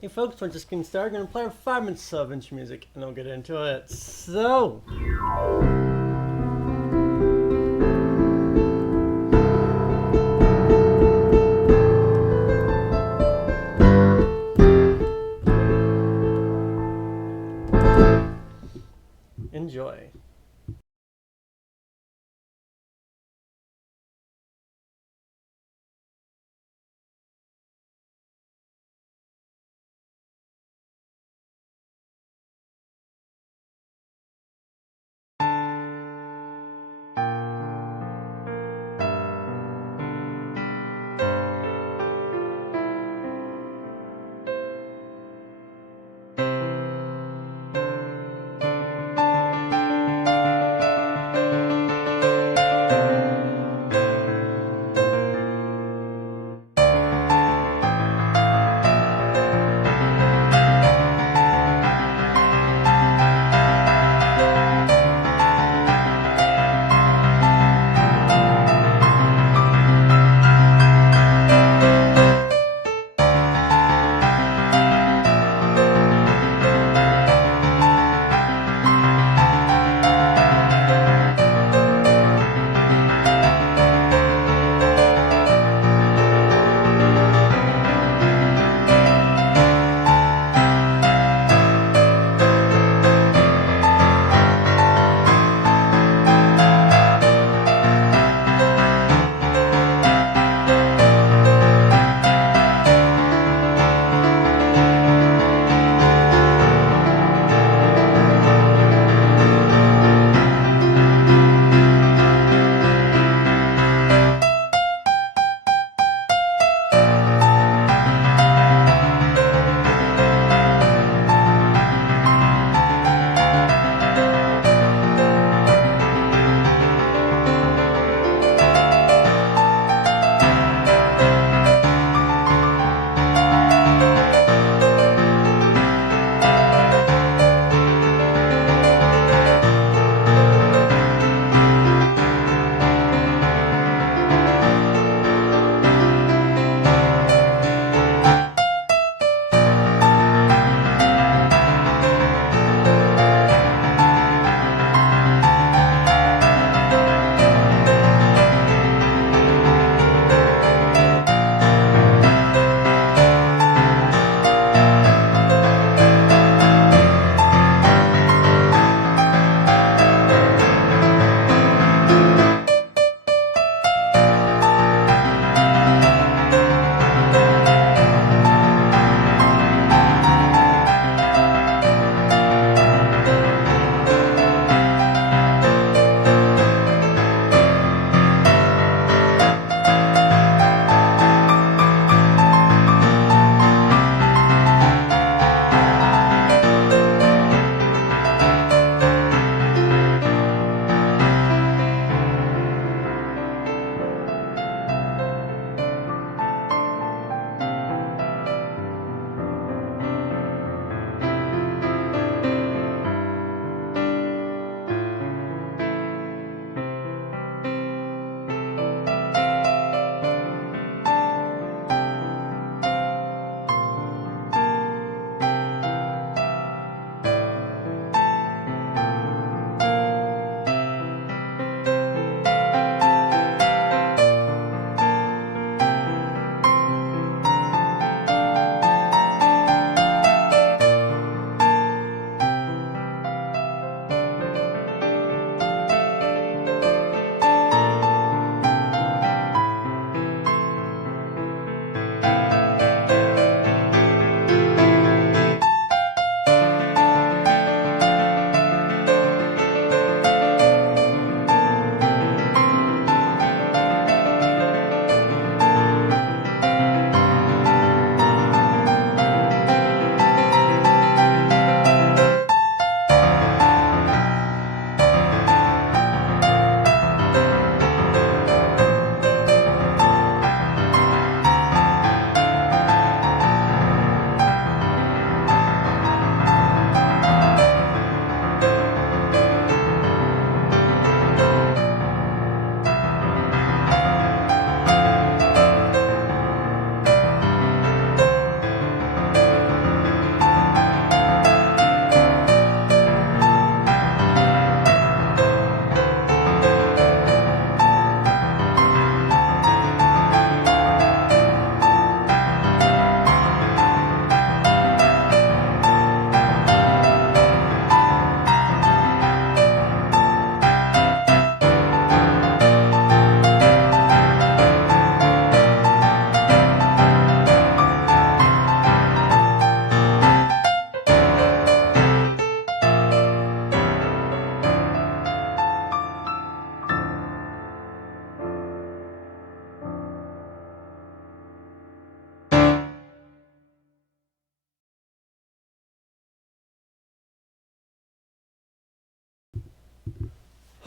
Hey folks, we're just getting started. Gonna play 5 minutes of intro music and then we'll get into it. So, enjoy.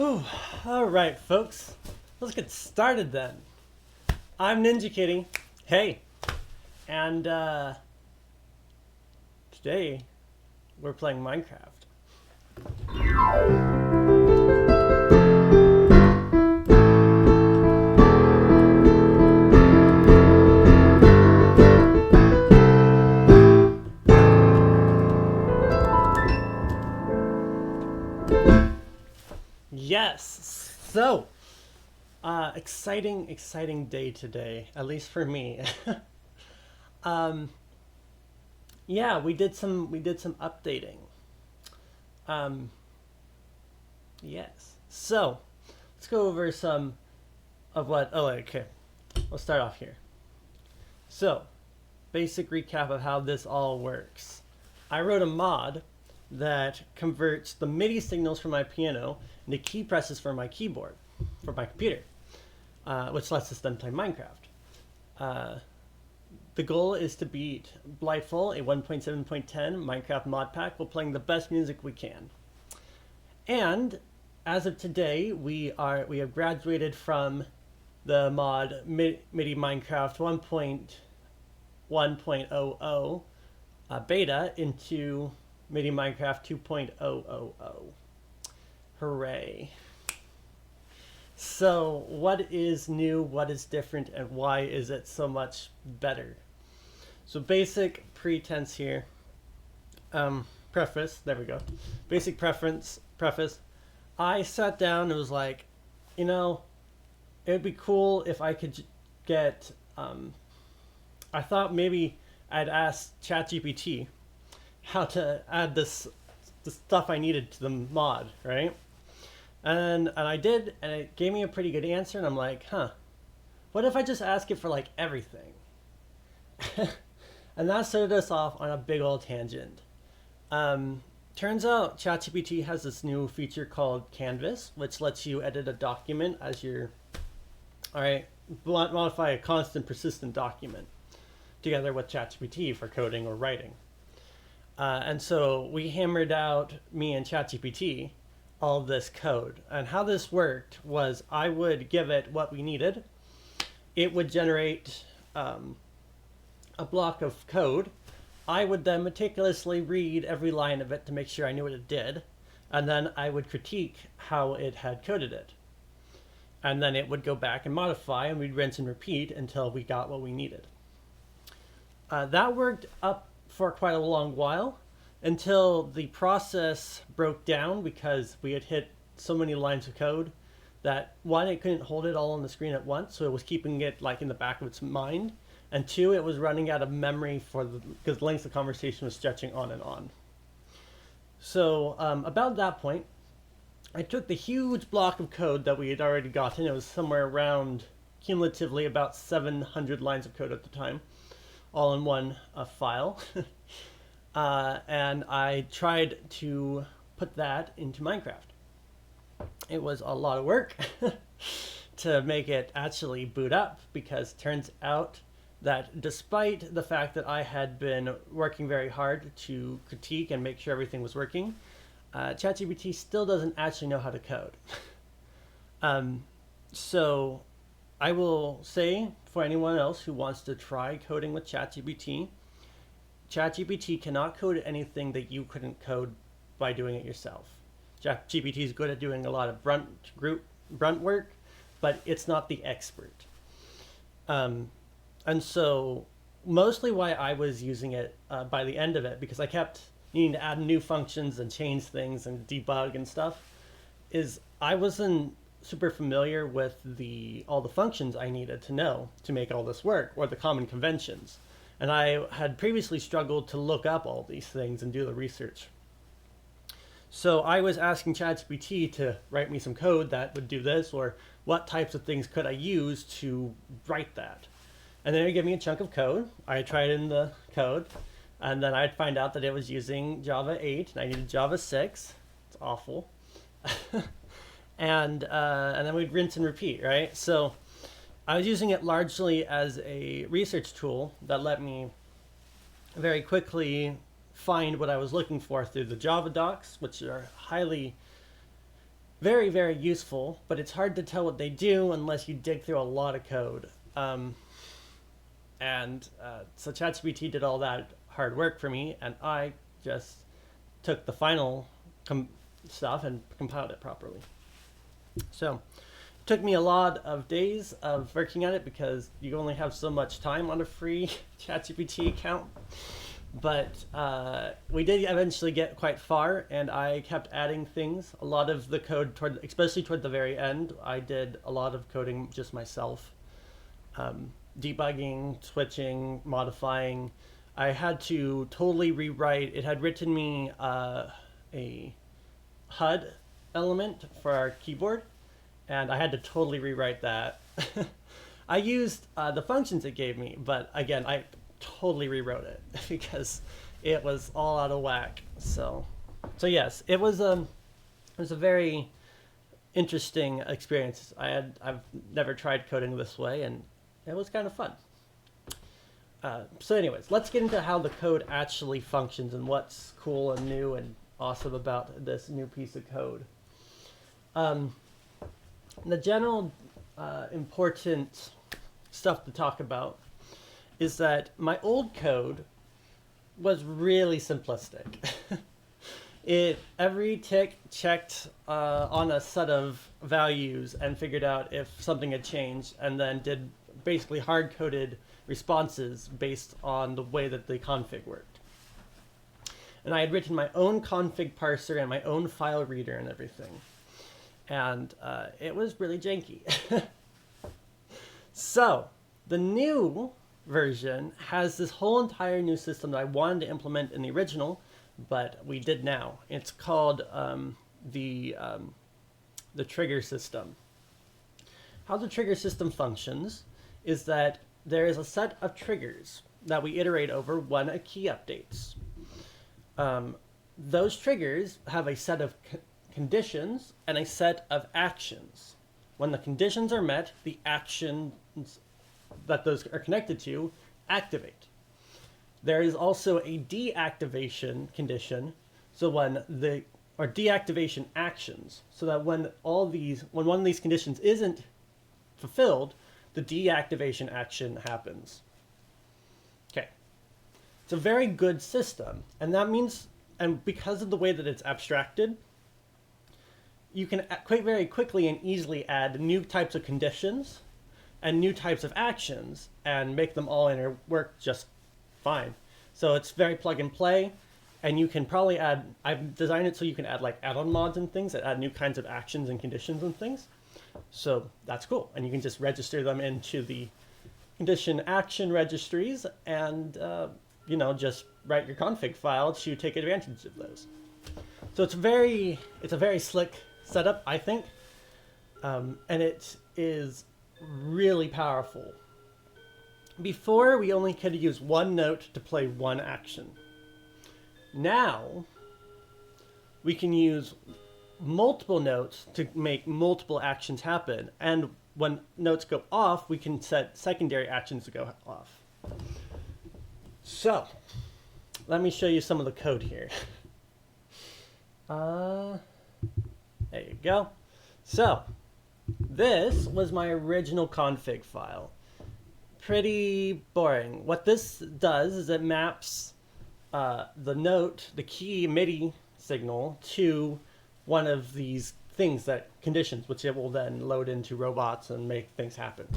Whew. All right, folks. Let's get started then. I'm Ninja Kitty. Hey. And today we're playing Minecraft. Yes. So, exciting day today, at least for me. Yeah, we did some updating. Yes. So, let's go over some of what. Oh, okay. We'll start off here. So, basic recap of how this all works. I wrote a mod that converts the MIDI signals from my piano into key presses for my keyboard, for my computer, which lets us then play Minecraft. The goal is to beat Blightfall, a 1.7.10 Minecraft mod pack, while playing the best music we can. And as of today, we have graduated from the mod Midi Minecraft 1.1.00 beta into Midi Minecraft 2.000. Hooray. So what is new, what is different, and why is it so much better? So basic pretense here. Preface, there we go. Basic preface. I sat down and was like, you know, it would be cool if I could get, I thought maybe I'd ask ChatGPT how to add the stuff I needed to the mod, right? And I did, and it gave me a pretty good answer, and I'm like, what if I just ask it for like everything? And that started us off on a big old tangent. Turns out ChatGPT has this new feature called Canvas, which lets you edit a document as your, modify a constant persistent document together with ChatGPT for coding or writing. And so we hammered out, me and ChatGPT, all this code. And how this worked was I would give it what we needed. It would generate a block of code. I would then meticulously read every line of it to make sure I knew what it did. And then I would critique how it had coded it. And then it would go back and modify, and we'd rinse and repeat until we got what we needed. That worked up for quite a long while until the process broke down because we had hit so many lines of code that one, it couldn't hold it all on the screen at once, so it was keeping it like in the back of its mind, and two, it was running out of memory because the length of the conversation was stretching on and on. So about that point, I took the huge block of code that we had already gotten. It was somewhere around cumulatively about 700 lines of code at the time, all in one file. And I tried to put that into Minecraft. It was a lot of work to make it actually boot up, because it turns out that despite the fact that I had been working very hard to critique and make sure everything was working, ChatGPT still doesn't actually know how to code. So I will say, for anyone else who wants to try coding with ChatGPT, ChatGPT cannot code anything that you couldn't code by doing it yourself. ChatGPT is good at doing a lot of grunt work, but it's not the expert. And so mostly why I was using it by the end of it, because I kept needing to add new functions and change things and debug and stuff, is I wasn't super familiar with all the functions I needed to know to make all this work, or the common conventions. And I had previously struggled to look up all these things and do the research. So I was asking ChatGPT to write me some code that would do this, or what types of things could I use to write that. And then it would give me a chunk of code. I tried in the code, and then I'd find out that it was using Java 8, and I needed Java 6. It's awful. And then we'd rinse and repeat, right? So I was using it largely as a research tool that let me very quickly find what I was looking for through the Java docs, which are very, very useful, but it's hard to tell what they do unless you dig through a lot of code. So ChatGPT did all that hard work for me, and I just took the final stuff and compiled it properly. So it took me a lot of days of working on it because you only have so much time on a free ChatGPT account. But we did eventually get quite far, and I kept adding things. A lot of the code, especially toward the very end, I did a lot of coding just myself. Debugging, switching, modifying. I had to totally rewrite. It had written me a HUD element for our keyboard, and I had to totally rewrite that. I used the functions it gave me, but again, I totally rewrote it because it was all out of whack. So yes, it was a very interesting experience. I've never tried coding this way, and it was kind of fun. So anyways, let's get into how the code actually functions and what's cool and new and awesome about this new piece of code. The general important stuff to talk about is that my old code was really simplistic. Every tick checked on a set of values and figured out if something had changed, and then did basically hard-coded responses based on the way that the config worked. And I had written my own config parser and my own file reader and everything. And it was really janky. So the new version has this whole entire new system that I wanted to implement in the original, but we did now. It's called the trigger system. How the trigger system functions is that there is a set of triggers that we iterate over when a key updates. Those triggers have a set of conditions and a set of actions. When the conditions are met, the actions that those are connected to activate. There is also a deactivation condition, so or deactivation actions, so that when one of these conditions isn't fulfilled, the deactivation action happens. Okay. It's a very good system, and that means, and because of the way that it's abstracted, you can quite very quickly and easily add new types of conditions and new types of actions and make them all work just fine. So it's very plug and play, and you can probably I've designed it so you can add like add-on mods and things that add new kinds of actions and conditions and things. So that's cool. And you can just register them into the condition action registries and, just write your config file to take advantage of those. So it's a very slick setup, I think. And it is really powerful. Before, we only could use one note to play one action. Now, we can use multiple notes to make multiple actions happen. And when notes go off, we can set secondary actions to go off. So, let me show you some of the code here. There you go. So, this was my original config file. Pretty boring. What this does is it maps the key MIDI signal to one of these things, conditions, which it will then load into robots and make things happen.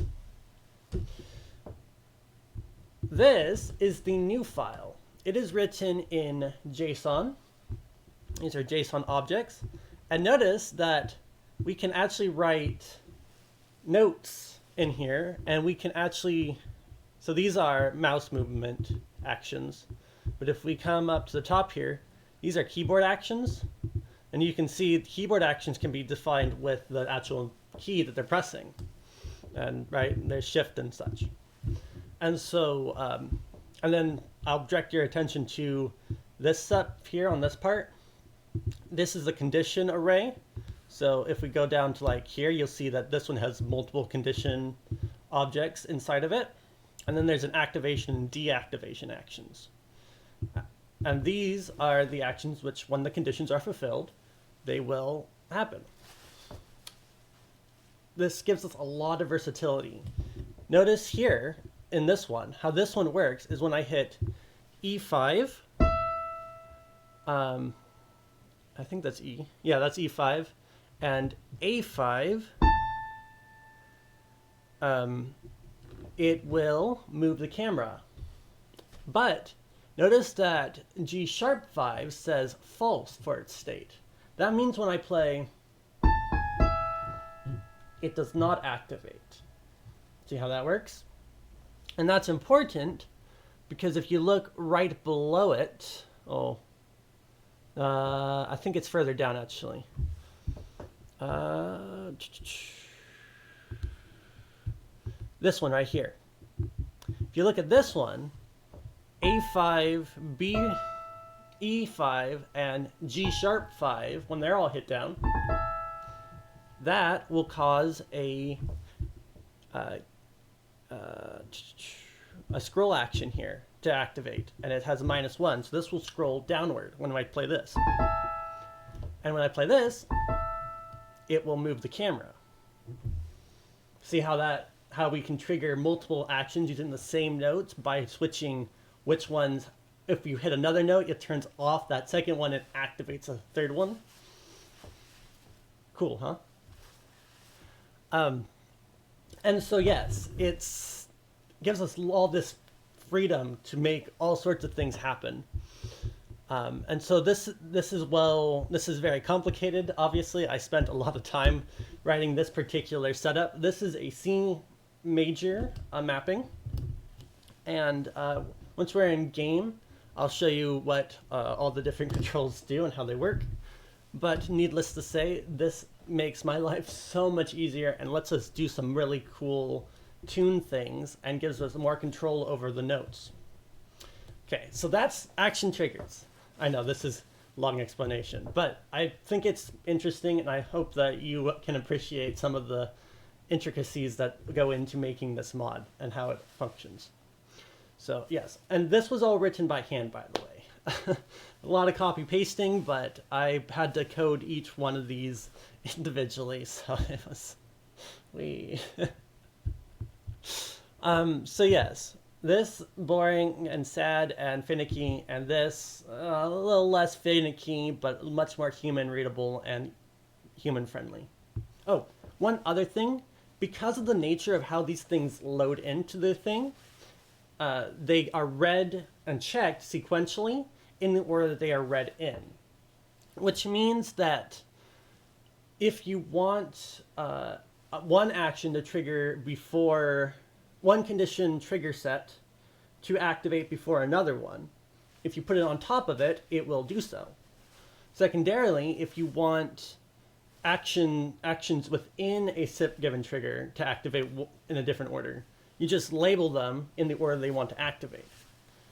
This is the new file. It is written in JSON. These are JSON objects. And notice that we can actually write notes in here, and we can actually, so these are mouse movement actions. But if we come up to the top here, these are keyboard actions. And you can see keyboard actions can be defined with the actual key that they're pressing. And there's shift and such. And so, and then I'll direct your attention to this up here on this part. This is the condition array. So if we go down to here, you'll see that this one has multiple condition objects inside of it. And then there's an activation and deactivation actions. And these are the actions which, when the conditions are fulfilled, they will happen. this gives us a lot of versatility. Notice here in this one, how this one works is when I hit E5, I think that's E. Yeah, that's E5, and A5, it will move the camera. But notice that G#5 says false for its state. That means when I play, it does not activate. See how that works? And that's important because if you look right below it, I think it's further down actually. This one right here. If you look at this one, A5, B, E5, and G#5, when they're all hit down, that will cause a scroll action here to activate, and it has a -1, so this will scroll downward when I play this. And when I play this, it will move the camera. See how we can trigger multiple actions using the same notes by switching which ones, if you hit another note, it turns off that second one and activates a third one. Cool, huh? And so yes, it's gives us all this freedom to make all sorts of things happen. And so this is very complicated. Obviously, I spent a lot of time writing this particular setup. This is a C major mapping, and once we're in game, I'll show you what all the different controls do and how they work. But needless to say, this makes my life so much easier and lets us do some really cool tune things and gives us more control over the notes. Okay, so that's action triggers. I know this is a long explanation, but I think it's interesting and I hope that you can appreciate some of the intricacies that go into making this mod and how it functions. So yes, and this was all written by hand, by the way. A lot of copy pasting, but I had to code each one of these individually, so it was so yes, this boring and sad and finicky, and this a little less finicky but much more human readable and human friendly. Oh, one other thing, because of the nature of how these things load into the thing, they are read and checked sequentially in the order that they are read in, which means that if you want one action to trigger before one condition trigger set to activate before another one, if you put it on top of it, it will do so. Secondarily, if you want actions within a SIP given trigger to activate in a different order, you just label them in the order they want to activate.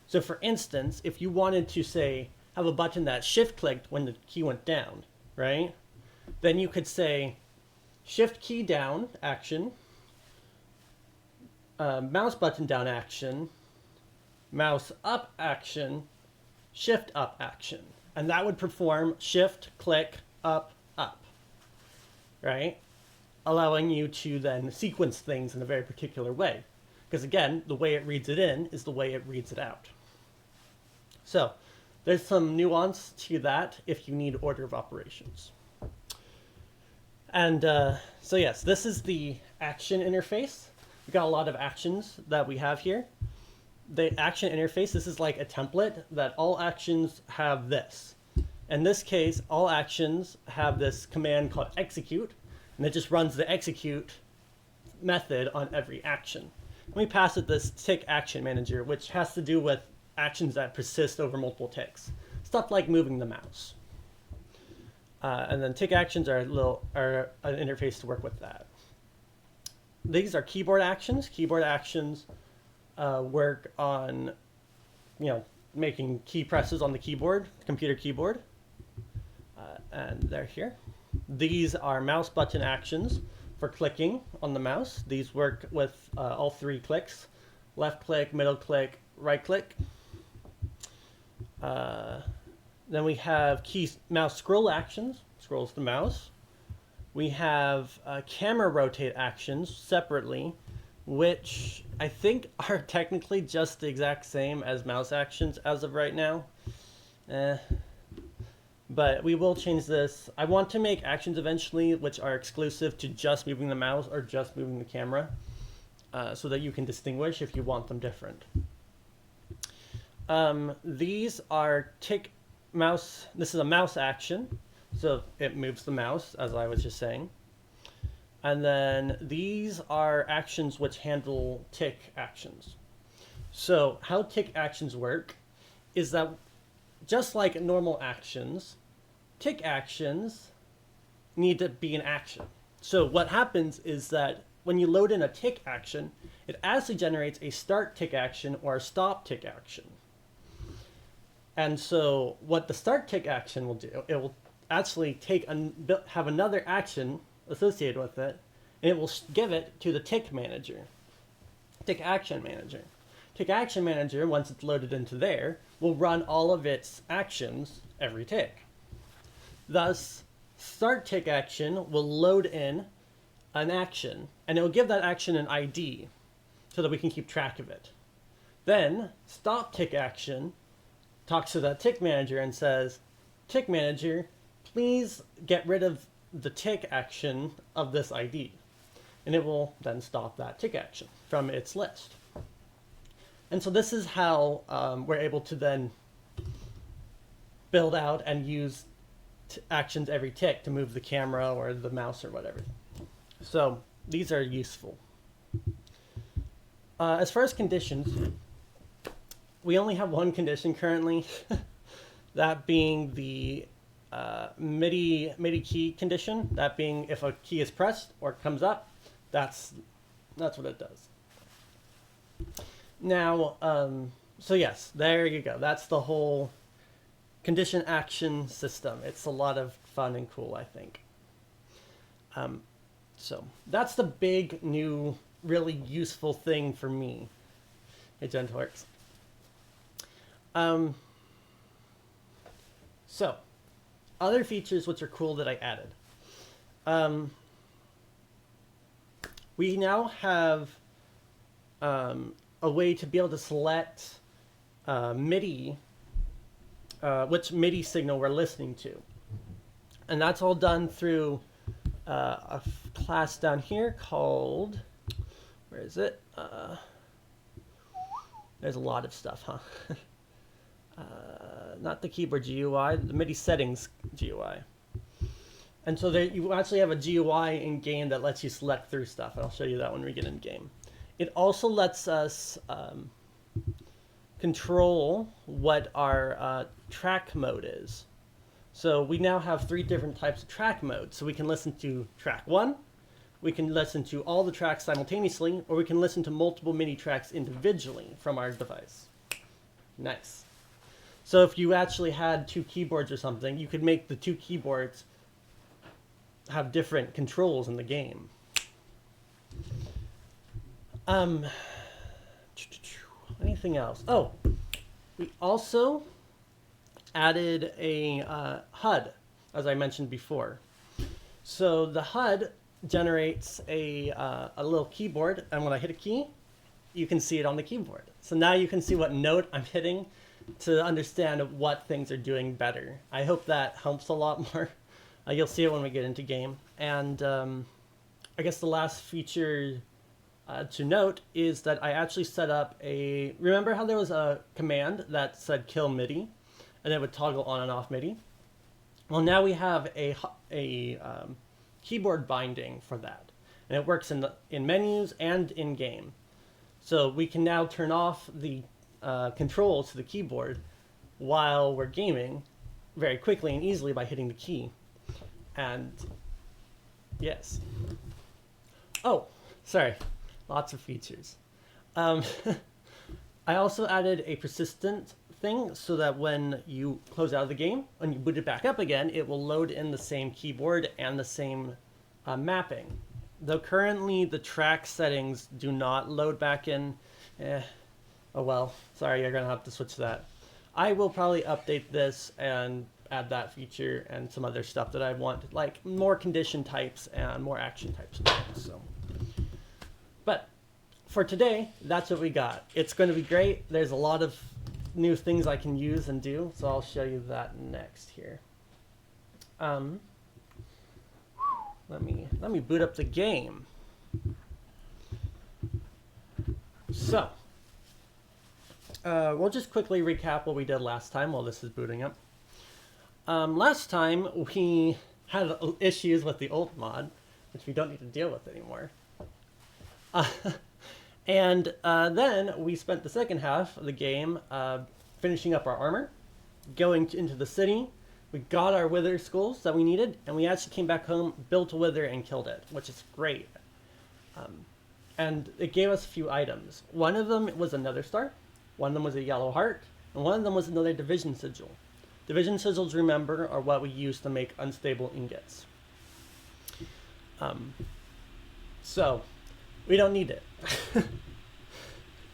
So for instance, if you wanted to say, have a button that shift clicked when the key went down, right? Then you could say shift key down action, mouse button down action, mouse up action, shift up action. And that would perform shift, click, up, right? Allowing you to then sequence things in a very particular way. Because again, the way it reads it in is the way it reads it out. So there's some nuance to that if you need order of operations. And so yes, this is the action interface. We've got a lot of actions that we have here. The action interface, this is like a template that all actions have this. In this case, all actions have this command called execute, and it just runs the execute method on every action. And we pass it this tick action manager, which has to do with actions that persist over multiple ticks. Stuff like moving the mouse. And then tick actions are an interface to work with that. These are keyboard actions. Keyboard actions work on, making key presses on the keyboard, computer keyboard. And they're here. These are mouse button actions for clicking on the mouse. These work with all three clicks: left click, middle click, right click. Then we have mouse scroll actions, scrolls the mouse. We have camera rotate actions separately, which I think are technically just the exact same as mouse actions as of right now. But we will change this. I want to make actions eventually which are exclusive to just moving the mouse or just moving the camera, so that you can distinguish if you want them different. These are tick mouse. This is a mouse action, so it moves the mouse, as I was just saying. And then these are actions which handle tick actions. So how tick actions work is that just like normal actions, tick actions need to be an action. So what happens is that when you load in a tick action, it actually generates a start tick action or a stop tick action. And so what the start tick action will do, it will actually have another action associated with it, and it will give it to the tick manager, tick action manager. Tick action manager, once it's loaded into there, will run all of its actions every tick. Thus, start tick action will load in an action, and it will give that action an ID so that we can keep track of it. Then, stop tick action talks to that tick manager and says, tick manager, please get rid of the tick action of this ID. And it will then stop that tick action from its list. And so this is how we're able to then build out and use actions every tick to move the camera or the mouse or whatever. So these are useful. As far as conditions, we only have one condition currently, that being the MIDI key condition. That being if a key is pressed or comes up, that's what it does. Now, so yes, there you go. That's the whole condition action system. It's a lot of fun and cool, I think. So that's the big new, really useful thing for me. Hey, Gentleworks. So, other features which are cool that I added. We now have a way to be able to select MIDI, which MIDI signal we're listening to. And that's all done through a class down here called, where is it? There's a lot of stuff, huh? Not the keyboard GUI, the MIDI settings GUI. And so there, you actually have a GUI in game that lets you select through stuff. I'll show you that when we get in game. It also lets us control what our track mode is. So we now have 3 different types of track modes. So we can listen to track 1, we can listen to all the tracks simultaneously, or we can listen to multiple MIDI tracks individually from our device. Nice. So if you actually had 2 keyboards or something, you could make the 2 keyboards have different controls in the game. Anything else? Oh, we also added a HUD, as I mentioned before. So the HUD generates a little keyboard, and when I hit a key, you can see it on the keyboard. So now you can see what note I'm hitting to understand what things are doing better. I hope that helps a lot more. You'll see it when we get into game. And I guess the last feature to note is that I actually set up a... Remember how there was a command that said kill MIDI? And it would toggle on and off MIDI? Well, now we have a keyboard binding for that. And it works in menus and in game. So we can now turn off the controls to the keyboard while we're gaming very quickly and easily by hitting the key. And yes. Oh, sorry. Lots of features. I also added a persistent thing so that when you close out of the game and you boot it back up again, it will load in the same keyboard and the same mapping. Though currently the track settings do not load back in. Oh well, sorry, you're gonna have to switch to that. I will probably update this and add that feature and some other stuff that I want, like more condition types and more action types. So, but for today, that's what we got. It's going to be great. There's a lot of new things I can use and do, so I'll show you that next here. Let me boot up the game. So, we'll just quickly recap what we did last time while this is booting up. Last time we had issues with the old mod, which we don't need to deal with anymore. And then we spent the second half of the game finishing up our armor, going into the city. We got our wither skulls that we needed, and we actually came back home, built a wither, and killed it, which is great. And it gave us a few items. One of them was another star, one of them was a yellow heart, and one of them was another division sigil. Division sigils, remember, are what we use to make unstable ingots. So, we don't need it.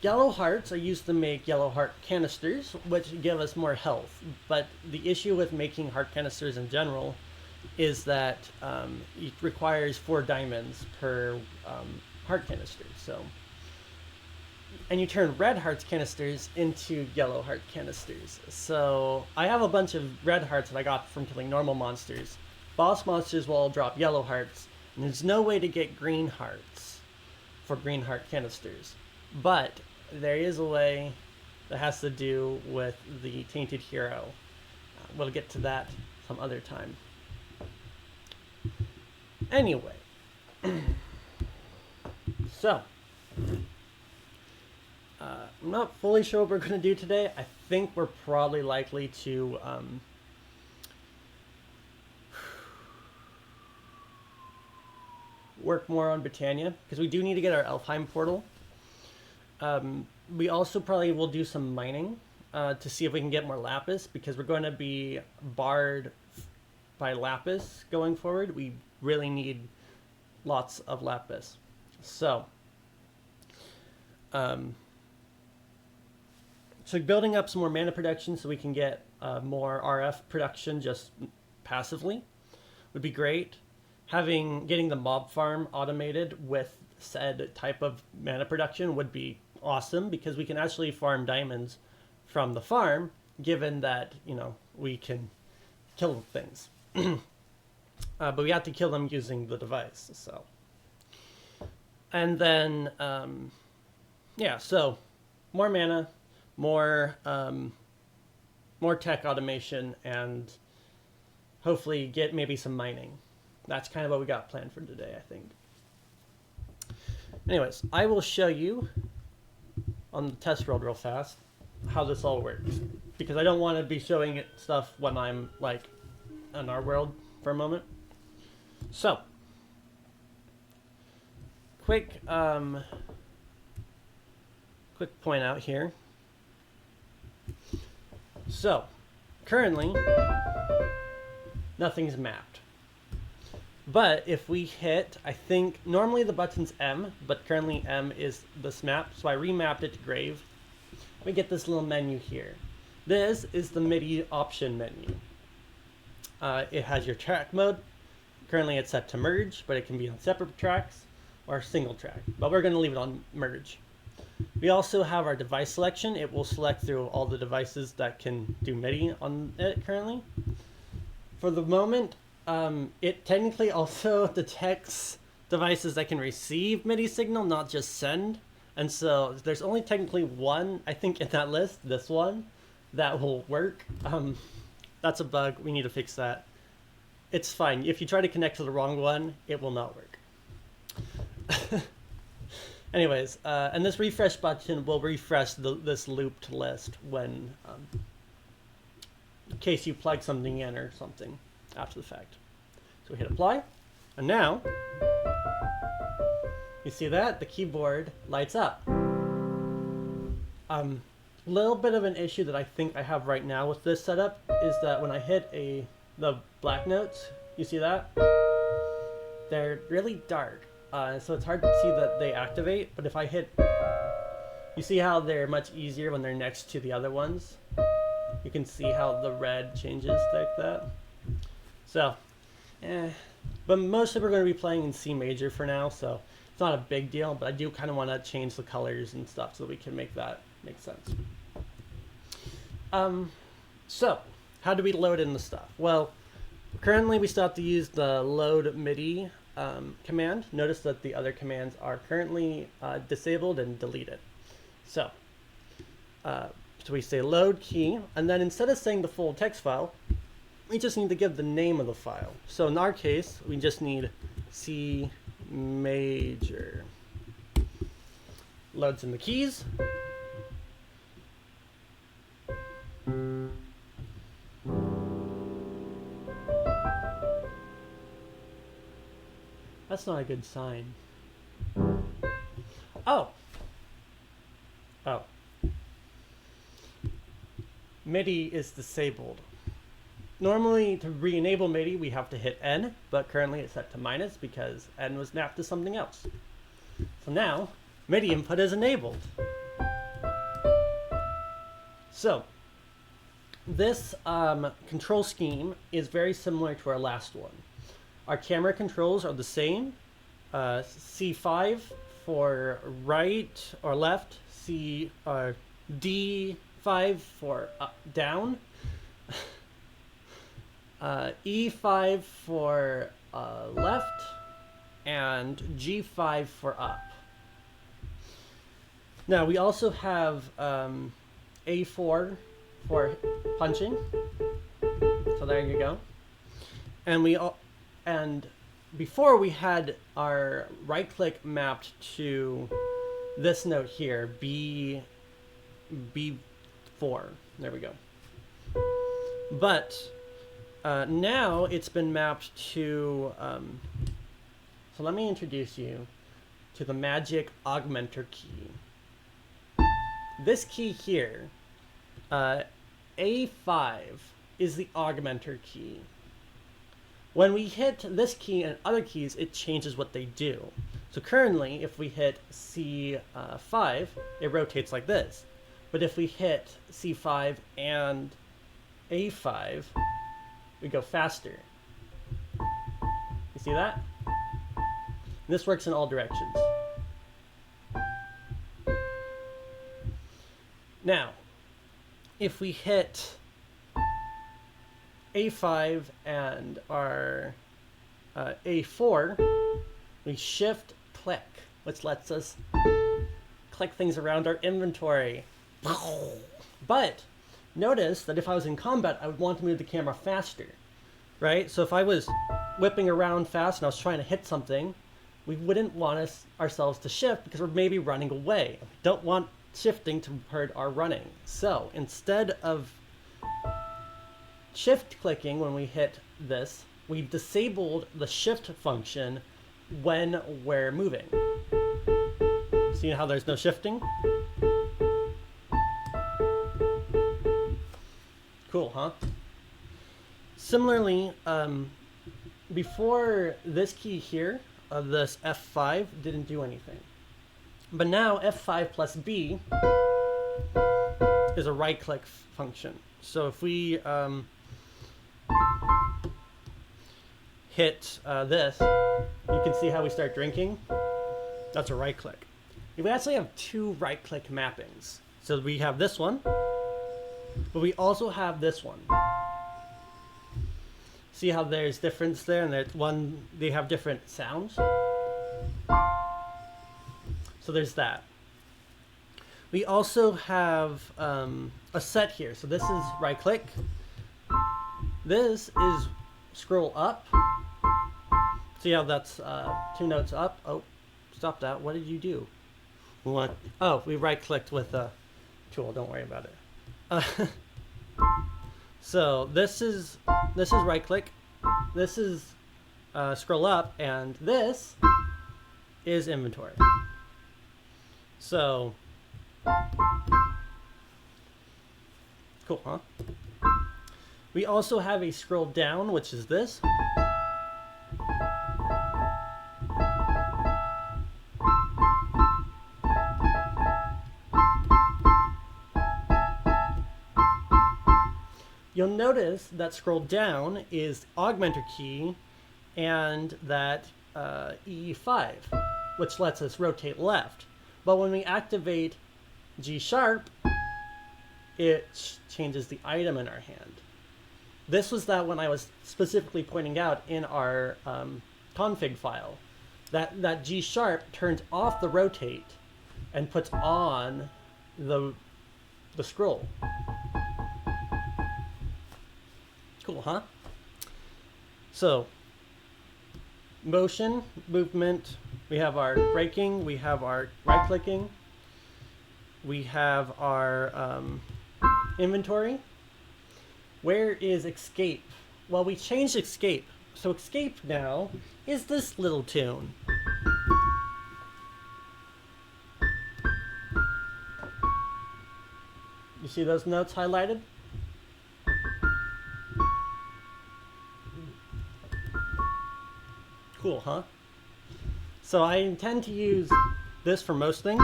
Yellow hearts are used to make yellow heart canisters, which give us more health. But the issue with making heart canisters in general is that it requires 4 diamonds per heart canister. So, and you turn red hearts canisters into yellow heart canisters. So I have a bunch of red hearts that I got from killing normal monsters. Boss monsters will all drop yellow hearts, and there's no way to get green hearts for green heart canisters. But there is a way that has to do with the Tainted Hero. We'll get to that some other time. Anyway, so I'm not fully sure what we're going to do today. I think we're probably likely to work more on Britannia, because we do need to get our Elfheim portal. We also probably will do some mining to see if we can get more lapis, because we're going to be barred by lapis going forward. We really need lots of lapis. So, building up some more mana production so we can get more RF production just passively would be great. Getting the mob farm automated with said type of mana production would be awesome, because we can actually farm diamonds from the farm, given that, you know, we can kill things. But we have to kill them using the device, so. And then, yeah, so more mana, more tech automation, and hopefully get maybe some mining. That's kind of what we got planned for today, I think. Anyways, I will show you on the test world real fast how this all works, because I don't want to be showing it stuff when I'm like in our world for a moment. So, quick point out here. So, currently nothing's mapped. But if we hit, I think normally the button's M, but currently M is this map, so I remapped it to Grave. We get this little menu here. This is the MIDI option menu. It has your track mode. Currently it's set to merge, but it can be on separate tracks or single track, but we're going to leave it on merge. We also have our device selection. It will select through all the devices that can do MIDI on it currently. For the moment, it technically also detects devices that can receive MIDI signal, not just send. And so there's only technically one, I think, in that list, this one, that will work. That's a bug. We need to fix that. It's fine. If you try to connect to the wrong one, it will not work. Anyways, and this refresh button will refresh this looped list when, in case you plug something in or something after the fact. So we hit apply, and now you see that the keyboard lights up. Little bit of an issue that I think I have right now with this setup is that when I hit the black notes, you see that? They're really dark, so it's hard to see that they activate, but if I hit, you see how they're much easier when they're next to the other ones? You can see how the red changes like that. So, but mostly we're going to be playing in C major for now, so it's not a big deal, but I do kind of want to change the colors and stuff so that we can make that make sense. So, how do we load in the stuff? Well, currently we still have to use the load MIDI command. Notice that the other commands are currently disabled and deleted. So we say load key, and then instead of saying the full text file, we just need to give the name of the file. So in our case, we just need C major. Loads in the keys. That's not a good sign. Oh. MIDI is disabled. Normally, to re-enable MIDI, we have to hit N, but currently it's set to minus because N was mapped to something else. So now, MIDI input is enabled. So, this control scheme is very similar to our last one. Our camera controls are the same. C5 for right or left, D5 for up, down, E5 for left, and G5 for up. Now we also have A4 for punching. So there you go. And before we had our right click mapped to this note here, B4. There we go. But now it's been mapped to, so let me introduce you to the magic augmenter key. This key here, A5, is the augmenter key. When we hit this key and other keys, it changes what they do. So currently, if we hit C5, it rotates like this. But if we hit C5 and A5, we go faster. You see that? And this works in all directions. Now, if we hit A5 and our A4, we shift click, which lets us click things around our inventory. But notice that if I was in combat, I would want to move the camera faster, right? So if I was whipping around fast and I was trying to hit something, we wouldn't want ourselves to shift because we're maybe running away. We don't want shifting to hurt our running. So instead of shift clicking when we hit this, we disabled the shift function when we're moving. See how there's no shifting? Cool, huh? Similarly, before this key here, this F5 didn't do anything. But now F5 plus B is a right-click function. So if we hit this, you can see how we start drinking. That's a right-click. We actually have two right-click mappings. So we have this one, but we also have this one. See how there's difference there, and there's one, they have different sounds. So there's that. We also have a set here. So this is right click. This is scroll up. See how that's 2 notes up? Oh, stop that. What did you do? What? Oh, we right clicked with a tool. Don't worry about it. So this is right click. This is scroll up, and this is inventory. So cool, huh? We also have a scroll down, which is this. you'll notice that scroll down is augmenter key and that E5, which lets us rotate left. But when we activate G sharp, it changes the item in our hand. This was that one I was specifically pointing out in our config file. That G sharp turns off the rotate and puts on the scroll. Cool, huh? So, motion, movement, we have our braking, we have our right clicking, we have our inventory. Where is escape? Well, we changed escape. So escape now is this little tune. You see those notes highlighted? Cool, huh? So I intend to use this for most things.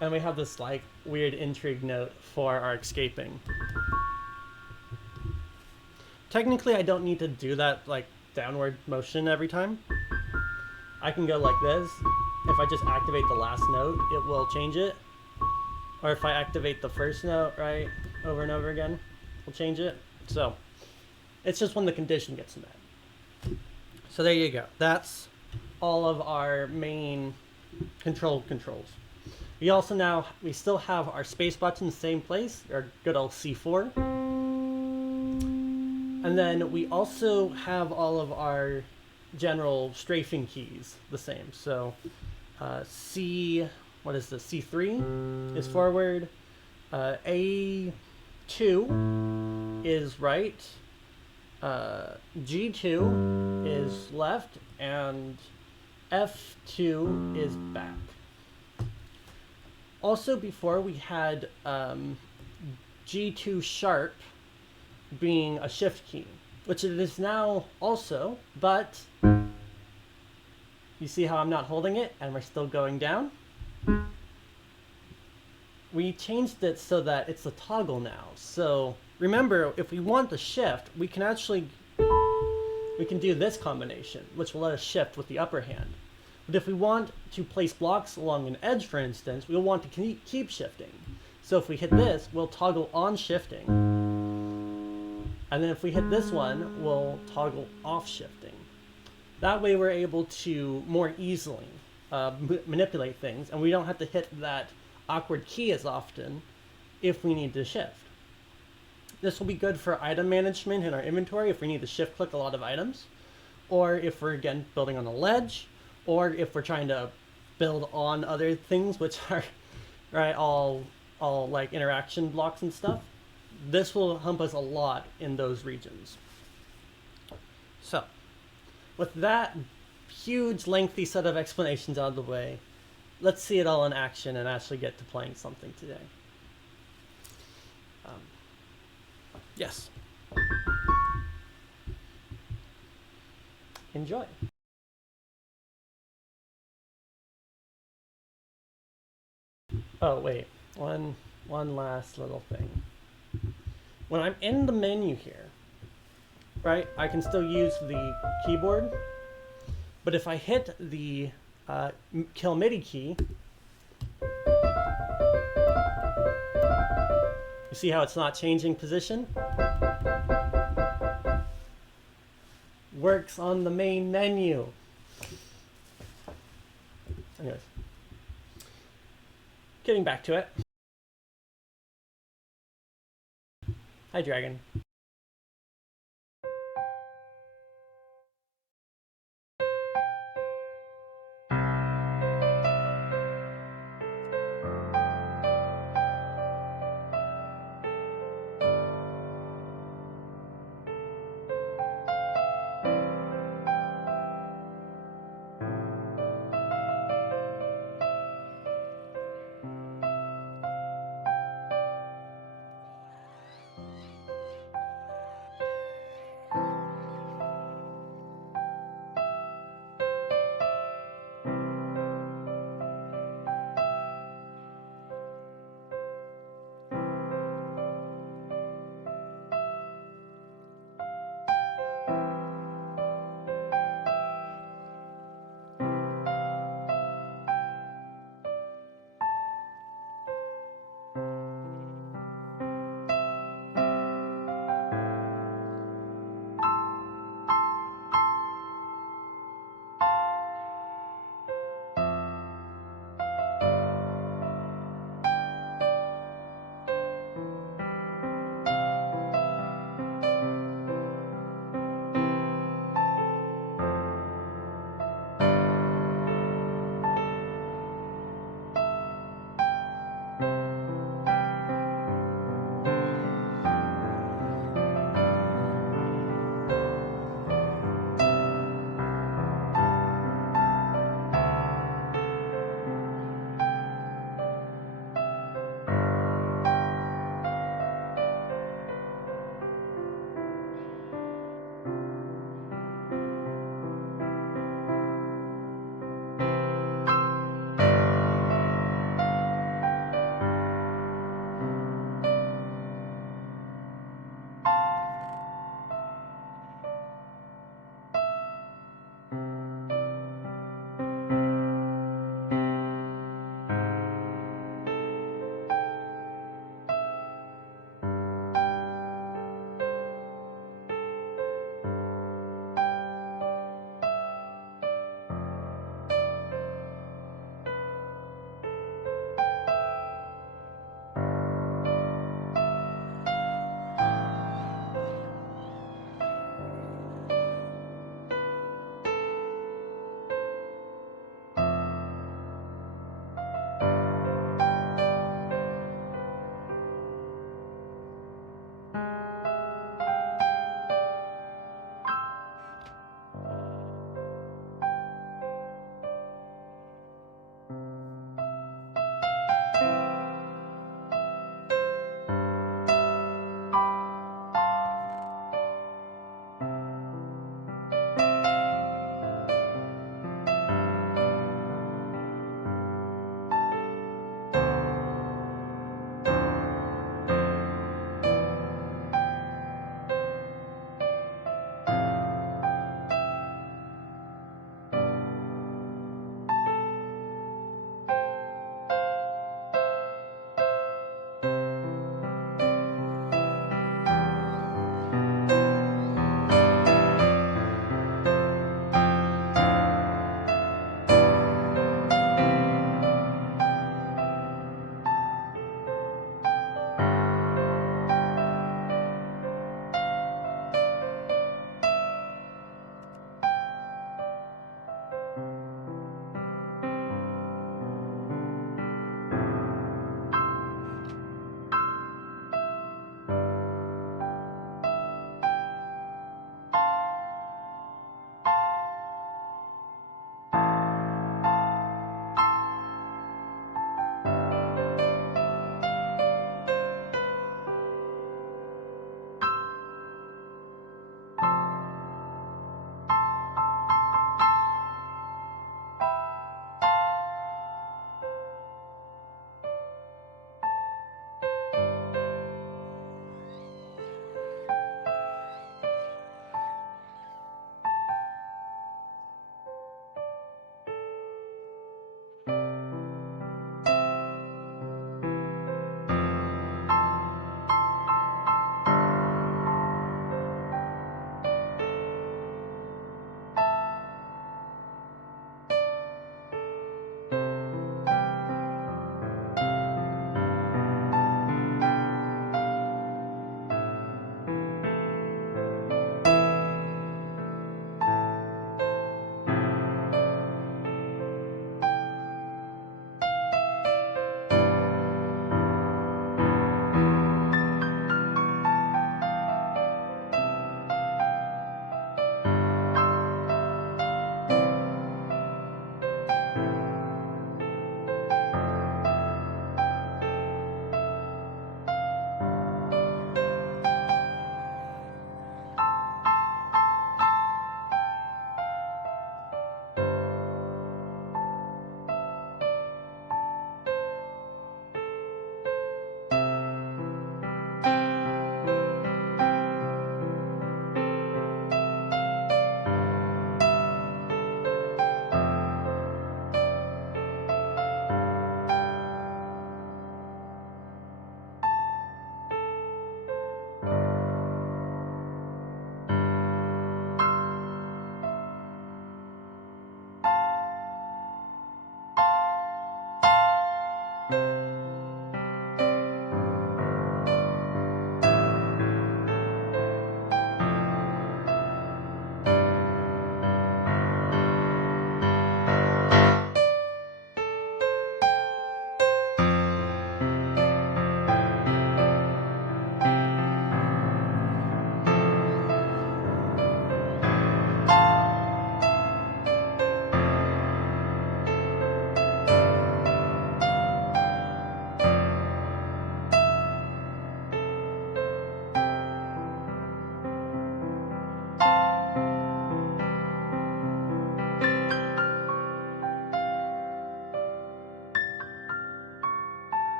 And we have this like weird intrigue note for our escaping. Technically, I don't need to do that like downward motion every time. I can go like this. If I just activate the last note, it will change it. Or if I activate the first note, right, over and over again, we'll change it. So it's just when the condition gets met. So there you go. That's all of our main controls. We still have our space button in the same place, our good old C4. And then we also have all of our general strafing keys the same. So what is this? C3 is forward, A2 is right, G2 is left, and F2 is back. Also, before we had G2 sharp being a shift key, which it is now also, but you see how I'm not holding it and we're still going down? We changed it so that it's a toggle now. So remember, if we want the shift, we can do this combination, which will let us shift with the upper hand. But if we want to place blocks along an edge, for instance, we'll want to keep shifting. So if we hit this, we'll toggle on shifting. And then if we hit this one, we'll toggle off shifting. That way we're able to more easily manipulate things, and we don't have to hit that awkward key as often if we need to shift. This will be good for item management in our inventory if we need to shift click a lot of items, or if we're again building on a ledge, or if we're trying to build on other things which are right all like interaction blocks and stuff. This will help us a lot in those regions. So with that huge lengthy set of explanations out of the way, let's see it all in action and actually get to playing something today. Yes. Enjoy. Oh wait, one last little thing. When I'm in the menu here, right, I can still use the keyboard, but if I hit the kill MIDI key, you see how it's not changing position? Works on the main menu. Anyways, getting back to it. Hi, Dragon.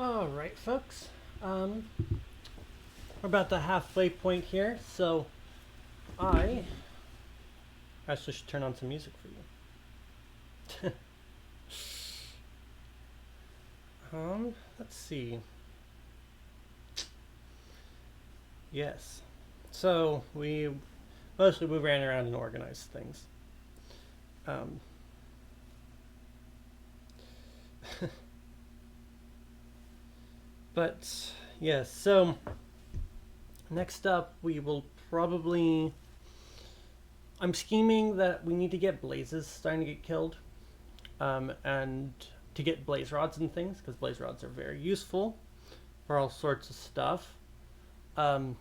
All right, folks. We're about the halfway point here, so I actually should turn on some music for you. Let's see. Yes. So we ran around and organized things. But yes, so next up we will probably. I'm scheming that we need to get blazes starting to get killed, and to get blaze rods and things, because blaze rods are very useful for all sorts of stuff. And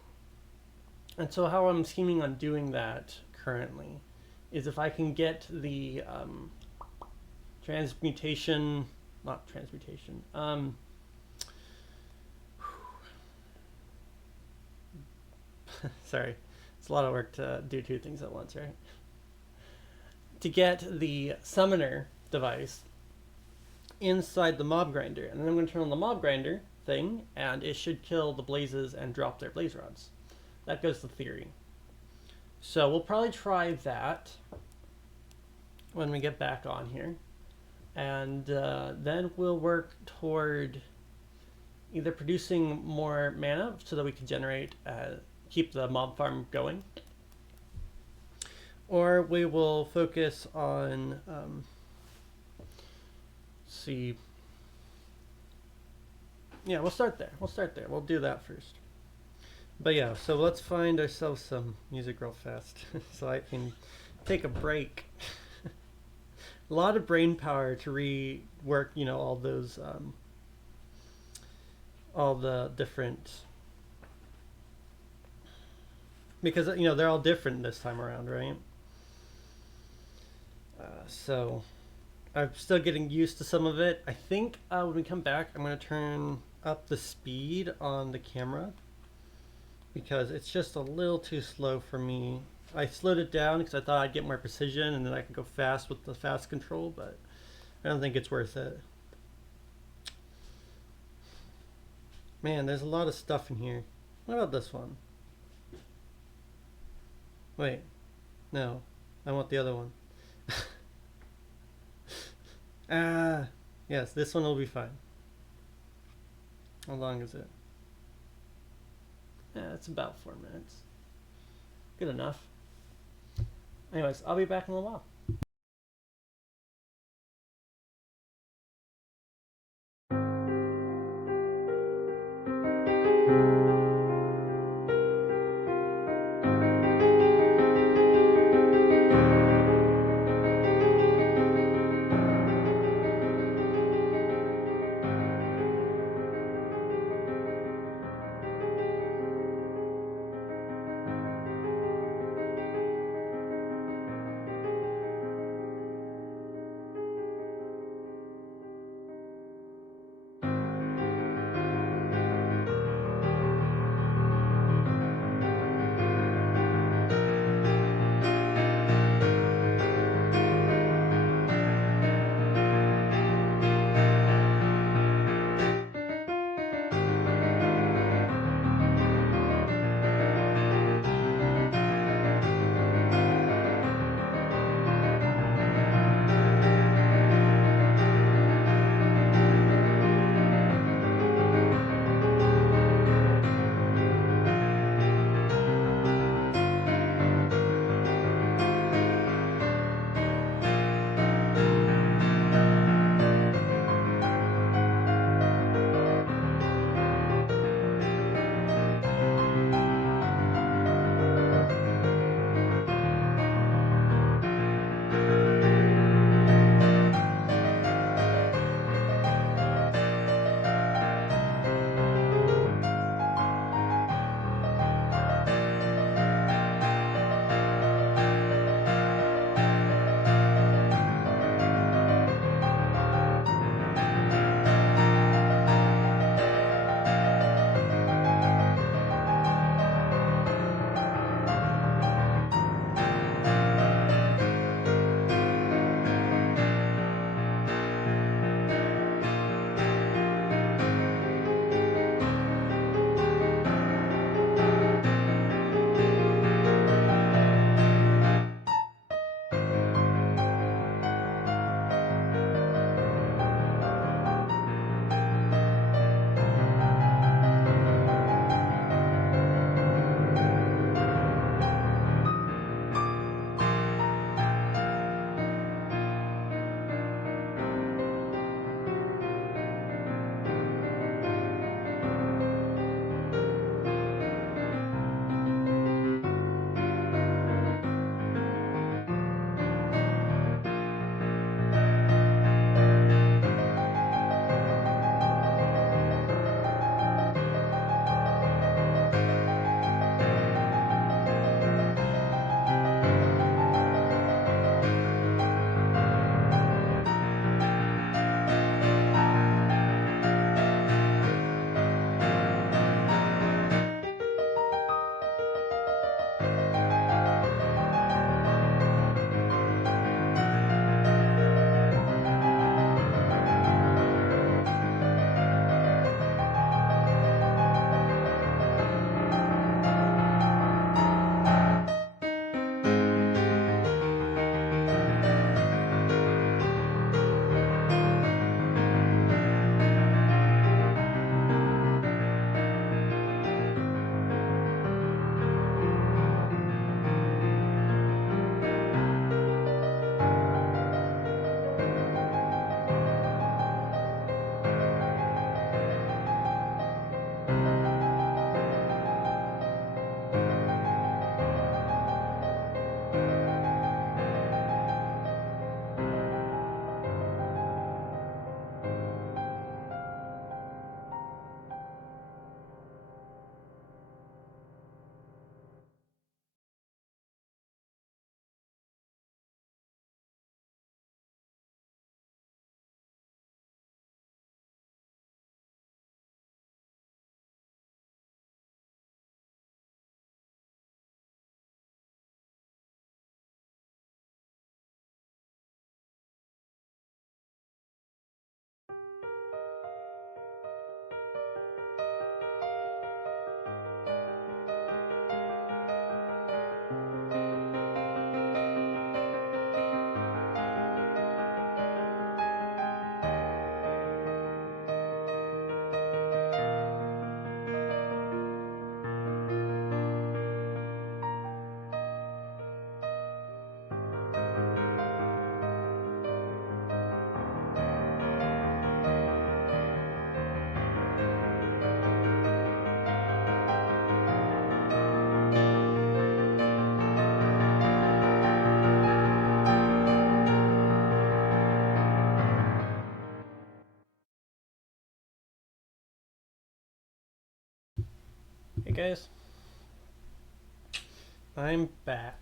so how I'm scheming on doing that currently is if I can get the transmutation, not transmutation, sorry, it's a lot of work to do two things at once, right? To get the summoner device inside the mob grinder, and then I'm going to turn on the mob grinder thing, and it should kill the blazes and drop their blaze rods. That goes to theory. So we'll probably try that when we get back on here, and then we'll work toward either producing more mana so that we can generate, keep the mob farm going, or we will focus on see. Yeah, we'll start there. We'll do that first. But yeah, so let's find ourselves some music real fast so I can take a break. A lot of brain power to rework, all those, all the different, because, they're all different this time around, right? So I'm still getting used to some of it. I think when we come back, I'm going to turn up the speed on the camera, because it's just a little too slow for me. I slowed it down because I thought I'd get more precision and then I could go fast with the fast control, but I don't think it's worth it. Man, there's a lot of stuff in here. What about this one? Wait, no, I want the other one. Yes, this one will be fine. How long is it? Yeah, it's about 4 minutes. Good enough. Anyways, I'll be back in a little while. Hey guys, I'm back.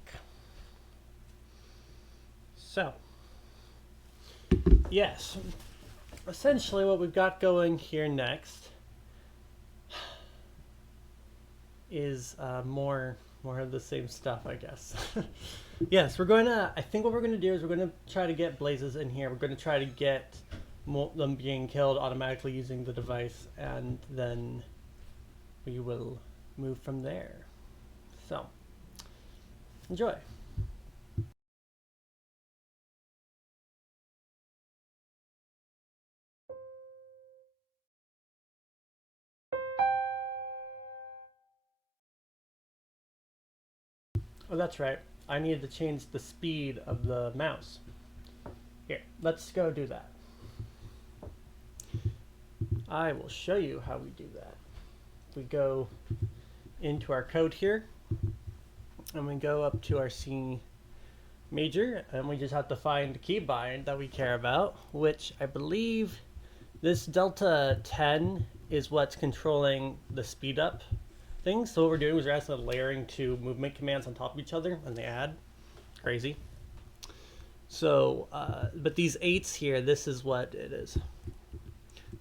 So, yes, essentially what we've got going here next is more of the same stuff, I guess. Yes, I think what we're going to do is we're going to try to get blazes in here. We're going to try to get them being killed automatically using the device, and then we will move from there. So, enjoy. Oh, that's right. I needed to change the speed of the mouse. Here, let's go do that. I will show you how we do that. We go into our code here, and we go up to our C major, and we just have to find the keybind that we care about, which I believe this delta 10 is what's controlling the speed up thing. So what we're doing is we're actually layering two movement commands on top of each other, and they add. Crazy. So, but these 8s here, this is what it is.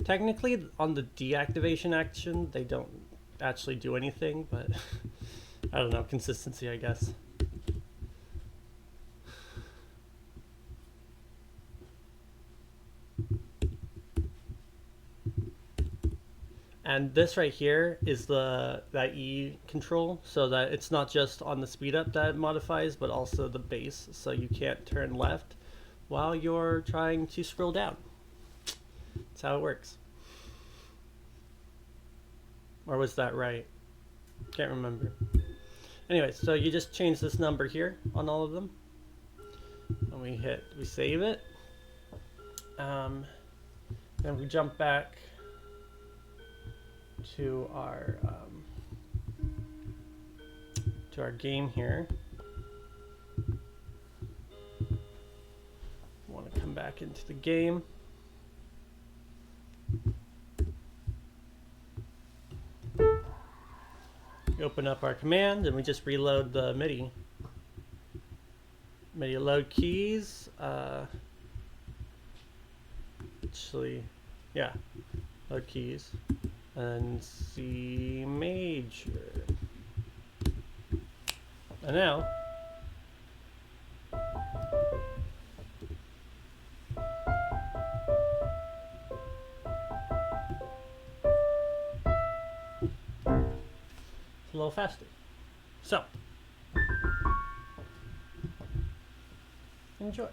Technically, on the deactivation action, they don't actually do anything, but I don't know, consistency, I guess. And this right here is that E control, so that it's not just on the speed up that it modifies, but also the base, so you can't turn left while you're trying to scroll down. That's how it works. Or was that right? Can't remember. Anyway, so you just change this number here on all of them, and we save it. Then we jump back to our game here. Want to come back into the game. We open up our command and we just reload the MIDI load keys. Actually, yeah, load keys and C major. And now it's a little faster. So enjoy.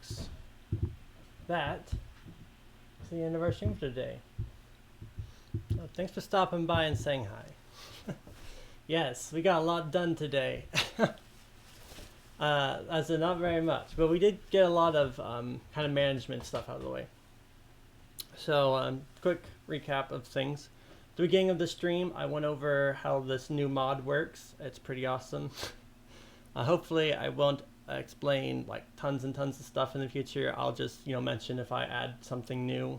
folks, that is the end of our stream for today. So thanks for stopping by and saying hi. Yes, we got a lot done today. As in not very much, but we did get a lot of kind of management stuff out of the way. So quick recap of things. At the beginning of the stream, I went over how this new mod works. It's pretty awesome. Hopefully I won't explain like tons and tons of stuff in the future. I'll just mention if I add something new.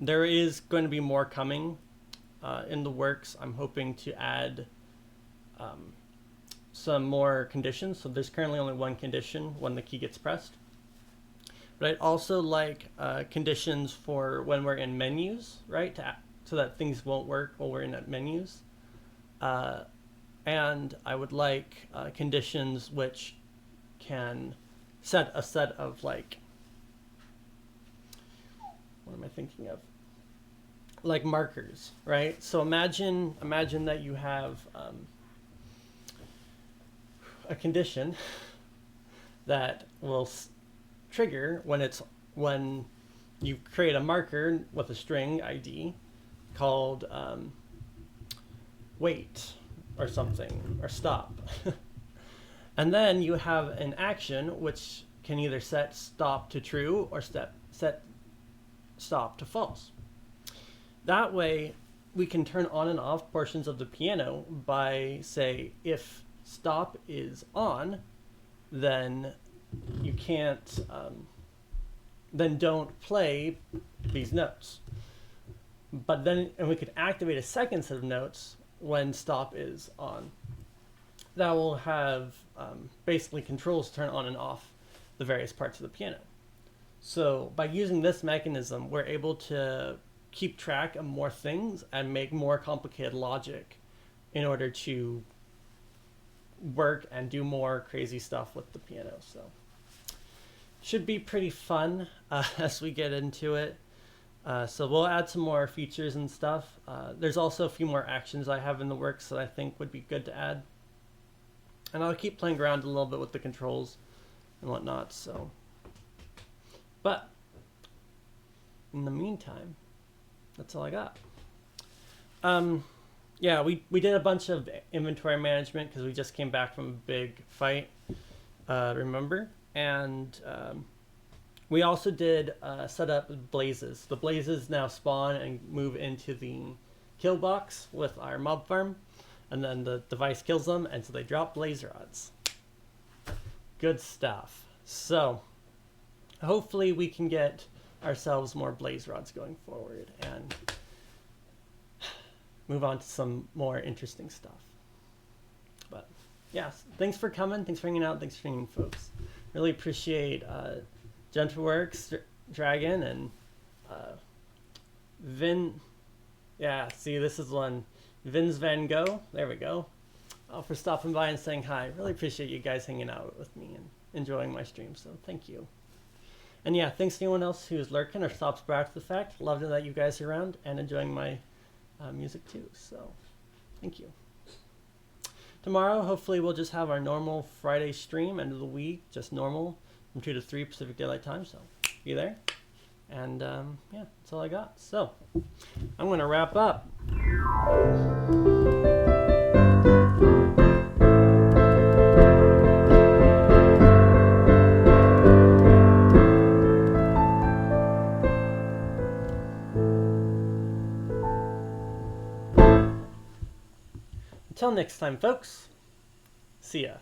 There is going to be more coming in the works. I'm hoping to add some more conditions. So there's currently only one condition when the key gets pressed. But I'd also like conditions for when we're in menus, right? So that things won't work while we're in menus. And I would like conditions which can set a set of like, what am I thinking of? Like markers, right? So imagine that you have a condition that will trigger when you create a marker with a string ID called wait or something, or stop. And then you have an action which can either set stop to true or set stop to false. That way we can turn on and off portions of the piano by, say, if stop is on, then you can't, then don't play these notes. But then, and we could activate a second set of notes when stop is on. That will have basically controls to turn on and off the various parts of the piano. So by using this mechanism, we're able to keep track of more things and make more complicated logic in order to work and do more crazy stuff with the piano. So should be pretty fun as we get into it. So we'll add some more features and stuff. There's also a few more actions I have in the works that I think would be good to add. And I'll keep playing around a little bit with the controls and whatnot. So, but in the meantime, that's all I got. Yeah, we did a bunch of inventory management because we just came back from a big fight, remember? And we also did set up blazes. The blazes now spawn and move into the kill box with our mob farm, and then the device kills them, and so they drop blaze rods. Good stuff. So hopefully we can get ourselves more blaze rods going forward and move on to some more interesting stuff. But yeah, thanks for coming. Thanks for hanging out. Thanks for hanging, folks. Really appreciate Gentleworks, Dragon, and Vin. Yeah, see, this is one. Vin's Van Gogh. There we go. For stopping by and saying hi. Really appreciate you guys hanging out with me and enjoying my stream. So thank you. And yeah, thanks to anyone else who's lurking or stops by after the fact. Love that you guys are around and enjoying my music too. So thank you. Tomorrow, hopefully, we'll just have our normal Friday stream, end of the week, just normal from 2 to 3 Pacific Daylight Time. So be there. And yeah, that's all I got. So I'm going to wrap up. Until next time, folks. See ya.